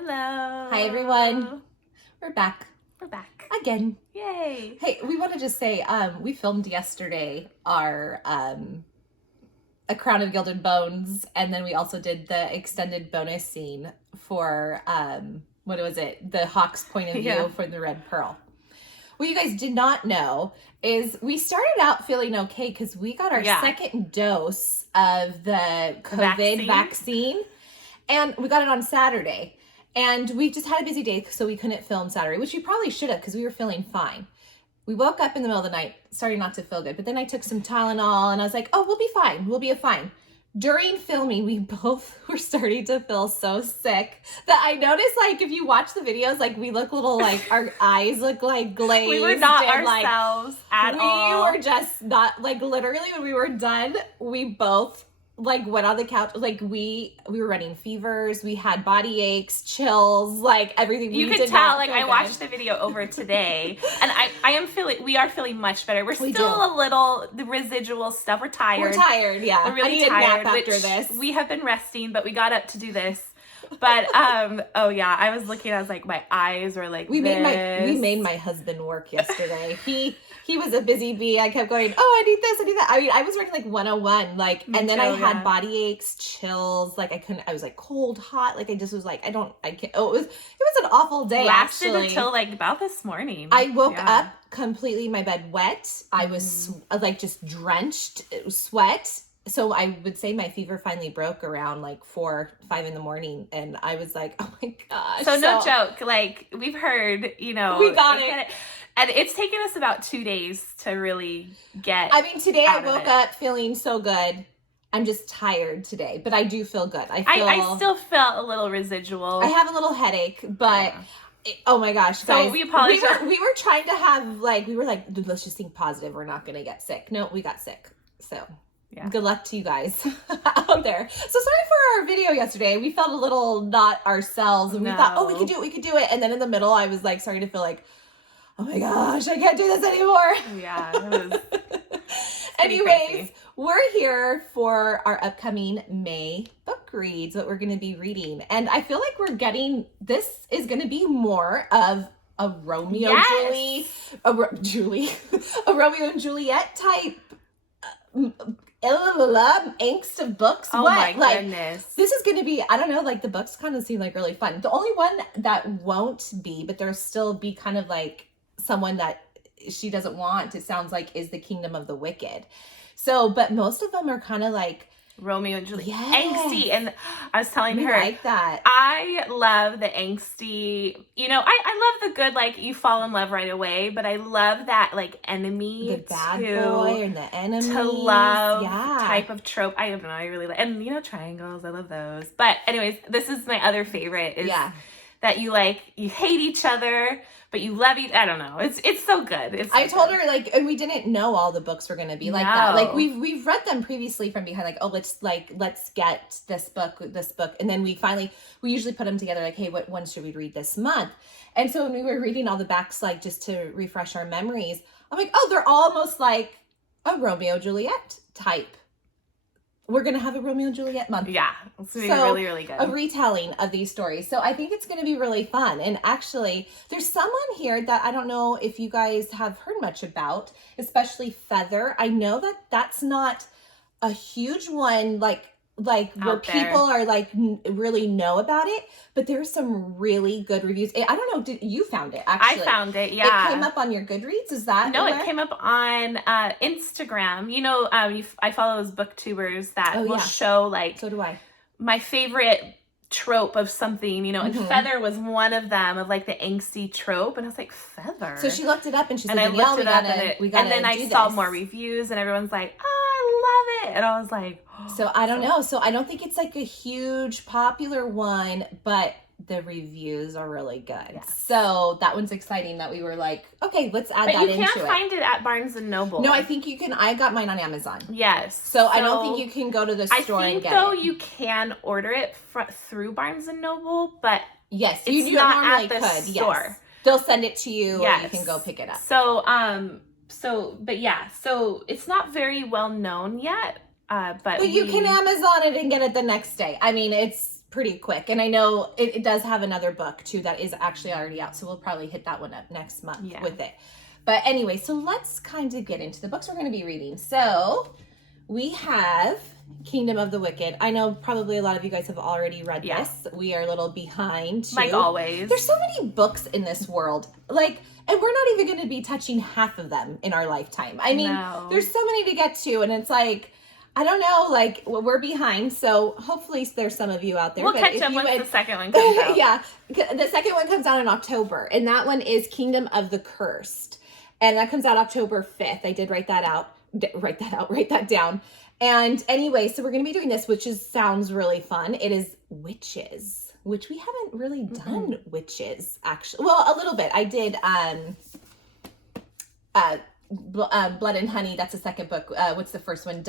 Hello. Hi, everyone. We're back. We're back. Again. Yay. Hey, we want to just say, we filmed yesterday our, A Crown of Gilded Bones, and then we also did the extended bonus scene for, what was it? The Hawk's point of view for the Red Pearl. What you guys did not know is we started out feeling okay because we got our second dose of the COVID vaccine, and we got it on Saturday. And we just had a busy day, so we couldn't film Saturday, which we probably should have because we were feeling fine. We woke up in the middle of the night, starting not to feel good. But then I took some Tylenol, and I was like, oh, we'll be fine. We'll be fine. During filming, we both were starting to feel so sick that I noticed, like, if you watch the videos, like, we look a little, like, our eyes look, like, glazed. We were not ourselves at all. We were just not, like, literally when we were done, we both like went on the couch, like we were running fevers, we had body aches, chills, like everything. You could tell, like I watched the video over today, and we are feeling much better. We're still a little, the residual stuff. We're tired. We're tired, yeah. We're really tired. After this, we have been resting, but we got up to do this. But oh yeah, I was looking. I was like, my eyes were like. We made my husband work yesterday. He was a busy bee. I kept going, oh, I need this, I need that. I mean, I was working like 101, like, and then I had body aches, chills, like I was like cold, hot, like I just was like, I can't. Oh, it was an awful day. Lasted until like about this morning. I woke up completely, my bed wet. I was like just drenched, sweat. So I would say my fever finally broke around like 4, 5 in the morning, and I was like, oh my gosh. So no joke, like we've heard, we got it. And it's taken us about 2 days to really get. I mean, today I woke up feeling so good. I'm just tired today, but I do feel good. I still felt a little residual. I have a little headache, but oh my gosh, so guys, we apologize. We were trying to have we were like, let's just think positive. We're not going to get sick. No, we got sick. So good luck to you guys out there. So sorry for our video yesterday. We felt a little not ourselves, and we thought, oh, we could do it. And then in the middle, I was like starting to feel like, oh my gosh, I can't do this anymore. Yeah, it was Anyways, crazy. We're here for our upcoming May book reads, what we're going to be reading. And I feel like this is going to be more of a Romeo a Romeo and Juliet type angst of books. Oh my goodness. This is going to be, I don't know, like the books kind of seem like really fun. The only one that won't be, but there'll still be kind of like someone that she doesn't want, it sounds like, is the Kingdom of the Wicked. So, but most of them are kind of like Romeo and Juliet, angsty. And I was telling her, like that. I love the angsty, I love the good, like you fall in love right away, but I love that like enemy, the bad boy and the enemy to love type of trope. I don't know, I really like, and triangles, I love those. But anyways, this is my other favorite is that you hate each other, but you love each. I don't know. It's so good. I told her and we didn't know all the books were going to be like that. Like we've read them previously from behind. Like, oh, let's get this book, and then we usually put them together. Like, hey, what one should we read this month? And so when we were reading all the backs, like just to refresh our memories, I'm like, oh, they're almost like a Romeo Juliet type. We're going to have a Romeo and Juliet month. Yeah, it's going to be really, really good. A retelling of these stories. So I think it's going to be really fun. And actually, there's someone here that I don't know if you guys have heard much about, especially Feather. I know that that's not a huge one, like where people are really know about it, but there's some really good reviews. I don't know, you found it actually. I found it, yeah. It came up on your Goodreads, is that? No, it came up on Instagram. I follow those booktubers that will show so do I. My favorite trope of something, and Feather was one of them, of like the angsty trope, and I was like, Feather. So she looked it up and she said, and I looked it up, and then I saw more reviews and everyone's like, I love it, and I was like, so I don't know. So I don't think it's like a huge popular one, but the reviews are really good. Yes. So that one's exciting that we were like, okay, let's add that into it. But you can't find it at Barnes & Noble. No, I think you can. I got mine on Amazon. Yes. So I don't think you can go to the store and get it. I think, though, you can order it through Barnes & Noble, but yes, it's not at the store. Yes. They'll send it to you, or you can go pick it up. So, so it's not very well known yet. But you can Amazon it and get it the next day. I mean, it's pretty quick. And I know it does have another book too that is actually already out. So we'll probably hit that one up next month with it. But anyway, so let's kind of get into the books we're going to be reading. So we have Kingdom of the Wicked. I know probably a lot of you guys have already read this. We are a little behind too. Like always. There's so many books in this world. Like, and we're not even going to be touching half of them in our lifetime. I mean, there's so many to get to, and it's like, I don't know, like, we're behind, so hopefully there's some of you out there. We'll catch up once the second one comes out. Yeah, the second one comes out in October, and that one is Kingdom of the Cursed. And that comes out October 5th. I did write that down. And anyway, so we're going to be doing this, which sounds really fun. It is witches, which we haven't really done witches, actually. Well, a little bit. I did Blood and Honey. That's the second book. What's the first one?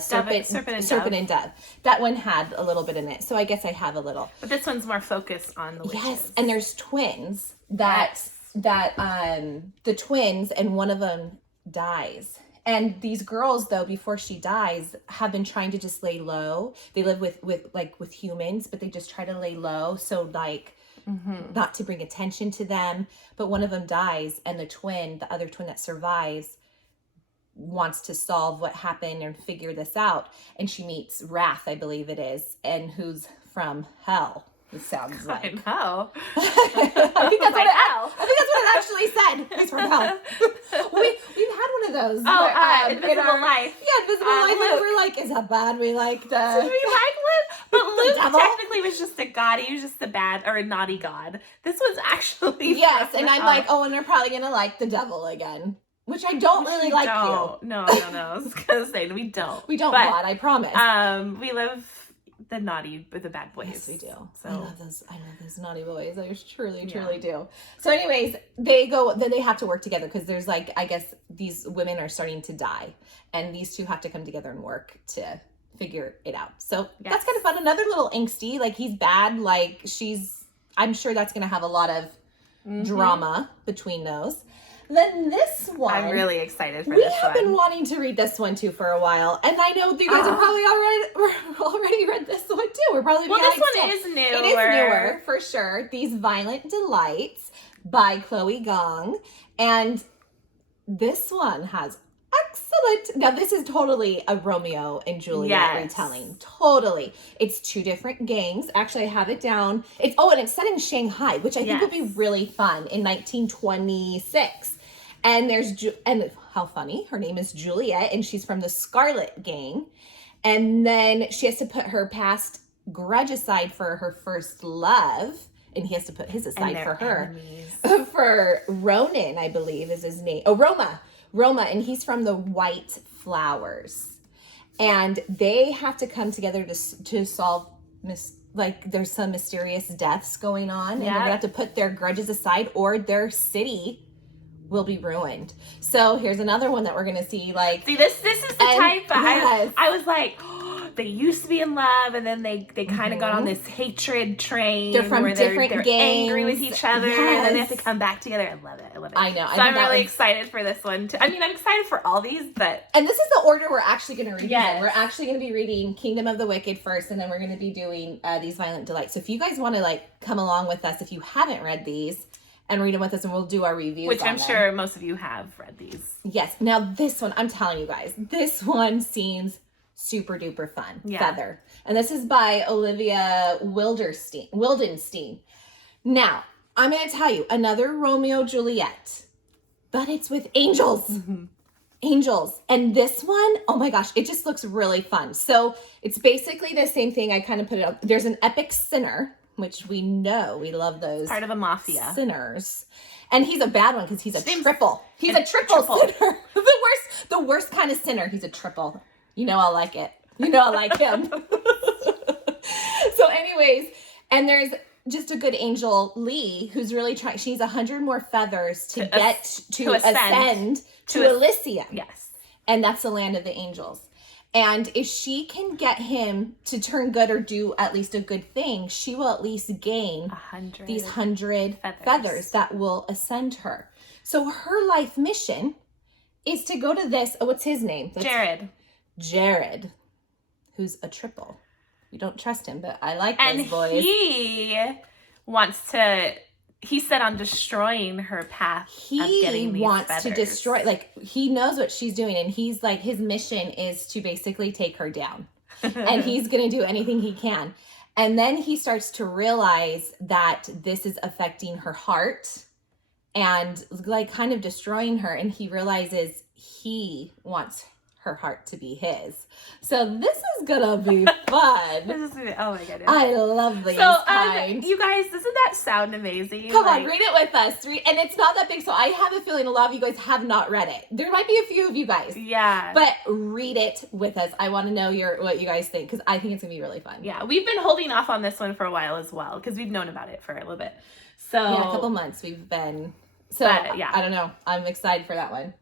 Serpent and Dove. That one had a little bit in it. So I guess I have a little. But this one's more focused on the witches. Yes, and there's twins the twins, and one of them dies. And these girls, though, before she dies, have been trying to just lay low. They live with humans, but they just try to lay low. So like, not to bring attention to them. But one of them dies, and the other twin that survives, wants to solve what happened and figure this out. And she meets Wrath, I believe it is, and who's from hell. It sounds like. I know. I think that's what it actually said. He's from hell. We've had one of those. Invisible Life. Yeah, Invisible Life. And we're like, is that bad? We like the. Did we like one? But Luke technically was just a god. He was just a bad or a naughty god. This was actually. Yes, and I'm like, and they're probably gonna like the devil again. Which I don't really like. No. I was gonna say we don't. We don't, but I promise. We love the naughty, but the bad boys. Yes, we do. So I love those naughty boys. I truly do. So anyways, they have to work together because there's like, I guess these women are starting to die, and these two have to come together and work to figure it out. So that's kind of fun. Another little angsty, like he's bad, like I'm sure that's going to have a lot of drama between those. Then this one, I'm really excited for this one. We have been wanting to read this one too for a while, and I know you guys have probably already read this one too. We're probably behind. This one is newer. It is newer for sure. These Violent Delights by Chloe Gong, and this one has excellent. Now this is totally a Romeo and Juliet retelling. Totally, it's two different gangs. Actually, I have it down. And it's set in Shanghai, which I think would be really fun in 1926. And and how funny, her name is Juliet, and she's from the Scarlet Gang. And then she has to put her past grudge aside for her first love, and he has to put his aside for her. Enemies. For Ronan, I believe is his name. Oh, Roma, and he's from the White Flowers. And they have to come together to solve there's some mysterious deaths going on, and they're gonna have to put their grudges aside, or their city will be ruined. So here's another one that we're gonna see. This is the type. I was like, they used to be in love, and then they kind of got on this hatred train. They're from different gangs. Angry with each other, and then they have to come back together. I love it. I know. So I'm really excited for this one too. I mean, I'm excited for all these, but and this is the order we're actually going to read. Yes. We're actually going to be reading Kingdom of the Wicked first, and then we're going to be doing these Violent Delights. So if you guys want to come along with us, if you haven't read these, and read them with us, and we'll do our reviews. Which I'm sure most of you have read these. Yes. Now this one, I'm telling you guys, this one seems super duper fun. Feather. And this is by Olivia Wildenstein. Now, I'm going to tell you, another Romeo Juliet, but it's with angels. Angels. And this one, oh my gosh, it just looks really fun. So it's basically the same thing. I kind of put it up. There's an epic sinner, which we know, we love those. Part of a mafia. Sinners. And he's a bad one because he's a triple. He's a triple sinner. The worst kind of sinner. He's a triple. You know I like it. You know I like him. So anyways, and there's just a good angel, Lee, who's really trying. She needs 100 more feathers to ascend to Elysium. Yes. And that's the land of the angels. And if she can get him to turn good or do at least a good thing, she will at least gain 100 feathers that will ascend her. So her life mission is to go to this. Oh, what's his name? Jared, who's a triple. we don't trust him, but I like and those boys. He's set on destroying her path of getting these wants feathers. to destroy, like, he knows what she's doing, and he's like, his mission is to basically take her down. And he's going to do anything he can. And then he starts to realize that this is affecting her heart and like kind of destroying her. And he realizes he wants her heart to be his. So this is gonna be fun. Oh my goodness. I love these kind. You guys, doesn't that sound amazing? Come on, read it with us. And it's not that big, so I have a feeling a lot of you guys have not read it. There might be a few of you guys. Yeah. But read it with us. I want to know what you guys think, because I think it's gonna be really fun. Yeah, we've been holding off on this one for a while as well, because we've known about it for a little bit. So yeah, a couple months we've been. So yeah. I don't know. I'm excited for that one.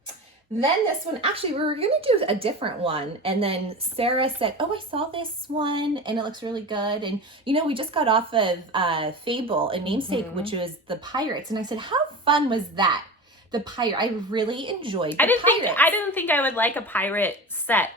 Then this one, actually, we were going to do a different one. And then Sarah said, I saw this one and it looks really good. And, we just got off of Fable and Namesake, which was the Pirates. And I said, how fun was that? The pirate. I really enjoyed the Pirates. I didn't think I would like a pirate set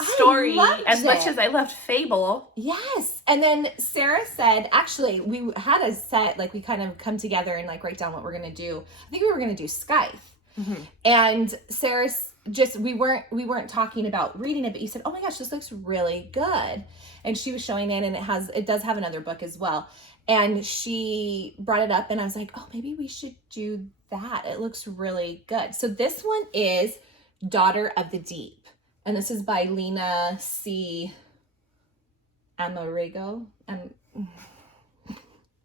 story as much as I loved Fable. Yes. And then Sarah said, actually, we had a set, like we kind of come together and like write down what we're going to do. I think we were going to do Scythe. Mm-hmm. And Sarah's we weren't talking about reading it, but you said, oh my gosh, this looks really good. And she was showing it, and it does have another book as well. And she brought it up and I was like, oh, maybe we should do that. It looks really good. So this one is Daughter of the Deep. And this is by Lina C. Amarego.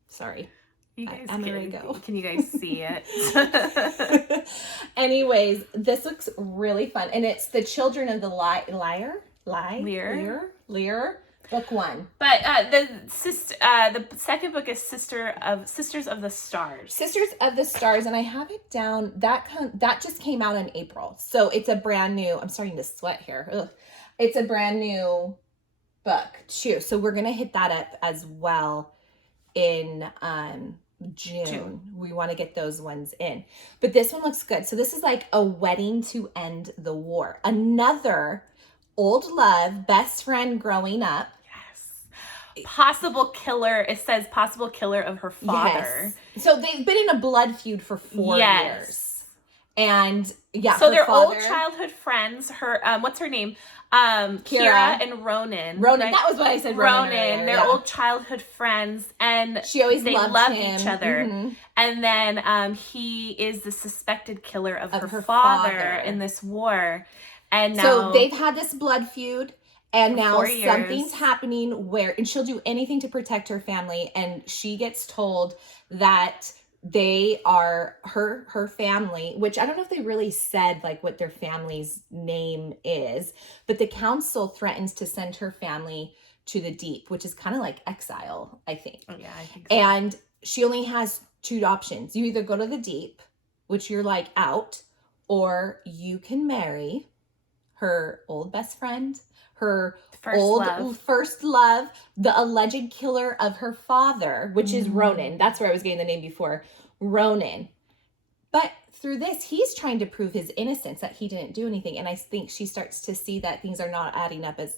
Sorry. You guys Amarego. Can you guys see it? Anyways, this looks really fun. And it's The Children of the Lear, book 1. But the second book is Sisters of the Stars. Sisters of the Stars, and I have it down. That just came out in April. So it's a brand new, I'm starting to sweat here. Ugh. It's a brand new book too. So we're going to hit that up as well in June. We want to get those ones in. But this one looks good. So this is like a wedding to end the war. Another old love, best friend growing up. Yes. Possible killer. It says possible killer of her father. Yes. So they've been in a blood feud for 4 years. And yeah, so they're old childhood friends. Her what's her name? Kira and Ronan. Right? That was what I said. Ronan. They're old childhood friends, and they loved each other. Mm-hmm. And then he is the suspected killer of her father in this war. And now, so they've had this blood feud, and now something's happening and she'll do anything to protect her family, and she gets told that they are her family, which I don't know if they really said like what their family's name is, but the council threatens to send her family to the deep, which is kind of like exile, I think. Oh, yeah, I think so. And she only has 2 options. You either go to the deep, which you're like out, or you can marry her old best friend, her first love, the alleged killer of her father, which is Ronan. That's where I was getting the name before, Ronan. But through this, he's trying to prove his innocence, that he didn't do anything. And I think she starts to see that things are not adding up as,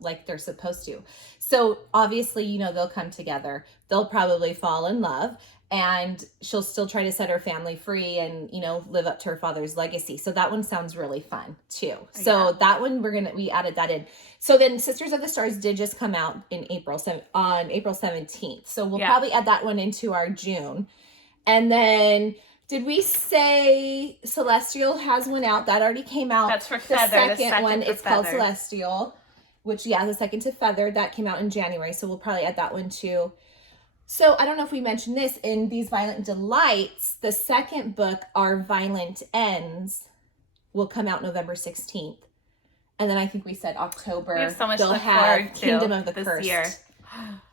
like they're supposed to. So obviously, they'll come together. They'll probably fall in love. And she'll still try to set her family free and, live up to her father's legacy. So that one sounds really fun too. So that one, we added that in. So then Sisters of the Stars did just come out on April 17th. So we'll probably add that one into our June. And then did we say Celestial has one out? That already came out. That's for Feather. The second one, it's called Celestial, which the second to Feather, that came out in January. So we'll probably add that one too. So I don't know if we mentioned this in These Violent Delights. The second book, Our Violent Ends, will come out November 16th. And then I think we said October. We have so much to look forward to Kingdom of the this Cursed year.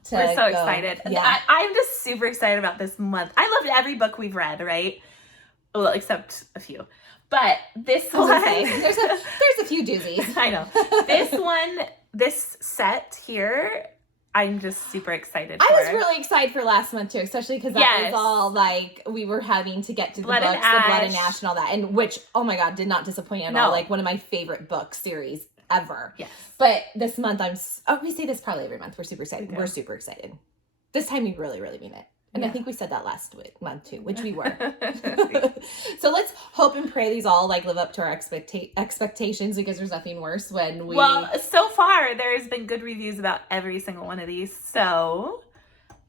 We're so excited. Yeah. I'm just super excited about this month. I loved every book we've read, right? Well, except a few. But this one... there's a few doozies. I know. This set here... I'm just super excited for. I was really excited for last month too, especially because that was all like we were having to get to the books, the Blood and Ash and all that, and which, oh my God, did not disappoint at all. Like one of my favorite book series ever. Yes. But this month we say this probably every month. We're super excited. Okay. We're super excited. This time we really, really mean it. And I think we said that last month too, which we were. So let's hope and pray these all like live up to our expectations, because there's nothing worse when we... Well, so far there's been good reviews about every single one of these. So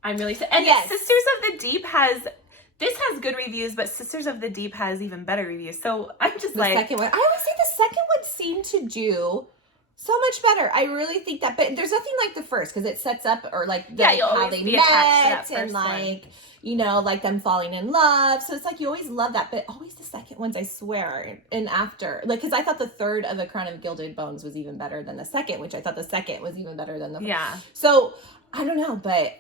I'm really... And yes. Sisters of the Deep has good reviews, but Sisters of the Deep has even better reviews. So I'm just the second one. I always say the second one seemed to do so much better. I really think that, but there's nothing like the first, because it sets up, or like how they met, and like one. You know, like them falling in love. So it's like you always love that, but always the second ones, I swear. And after, like, because I thought the third of A Crown of Gilded Bones was even better than the second, which I thought the second was even better than the first. Yeah. So I don't know, but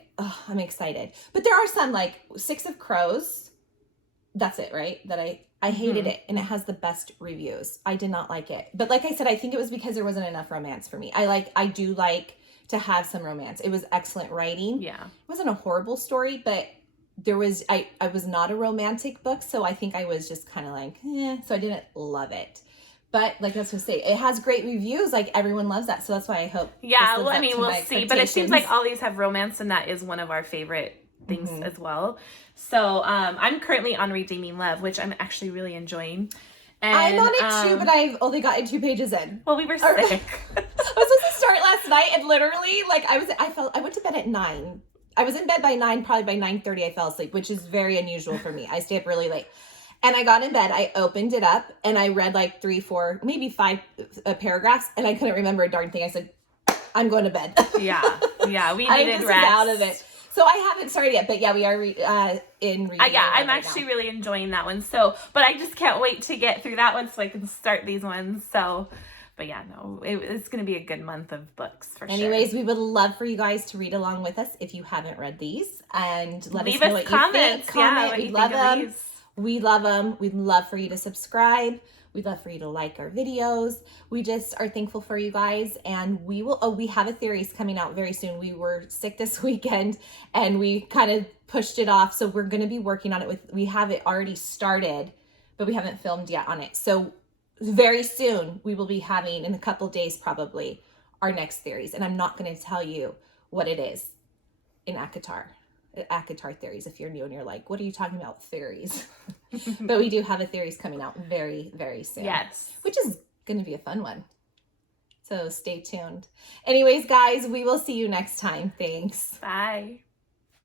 I'm excited. But there are some, like Six of Crows. That's it, right? That I hated it, and it has the best reviews. I did not like it. But like I said, I think it was because there wasn't enough romance for me. I do like to have some romance. It was excellent writing. Yeah. It wasn't a horrible story, but there was, I was not a romantic book, so I think I was just kind of like, so I didn't love it. But like I was going to say, it has great reviews. Like everyone loves that. So that's why I hope. Yeah, well, I mean, we'll see. But it seems like all these have romance, and that is one of our favorite things as well. So I'm currently on Redeeming Love, which I'm actually really enjoying. And, I'm on it too, but I've only gotten 2 pages in. Well, we were sick. I was supposed to start last night, and literally, like, I went to bed at 9. I was in bed by 9, probably by 9:30 I fell asleep, which is very unusual for me. I stay up really late. And I got in bed, I opened it up, and I read like 3, 4, maybe 5 paragraphs, and I couldn't remember a darn thing. I said, I'm going to bed. Yeah, we needed rest. Out of it. So I haven't started yet, but yeah, we are in reading. I'm actually really enjoying that one. So, but I just can't wait to get through that one so I can start these ones. So, but yeah, no, it's going to be a good month of books for sure. Anyways, we would love for you guys to read along with us if you haven't read these, and let Leave us know what comments. You think. Comment. Yeah, we love them. We love them. We'd love for you to subscribe. We'd love for you to like our videos. We just are thankful for you guys, and we will, we have a theories coming out very soon. We were sick this weekend and we kind of pushed it off. So we're going to be working on it we have it already started, but we haven't filmed yet on it. So very soon we will be having, in a couple days probably, our next theories. And I'm not going to tell you what it is in ACOTAR theories, if you're new and you're like, what are you talking about, theories? But we do have a theories coming out very, very soon. Yes. Which is going to be a fun one. So stay tuned. Anyways, guys, we will see you next time. Thanks. Bye.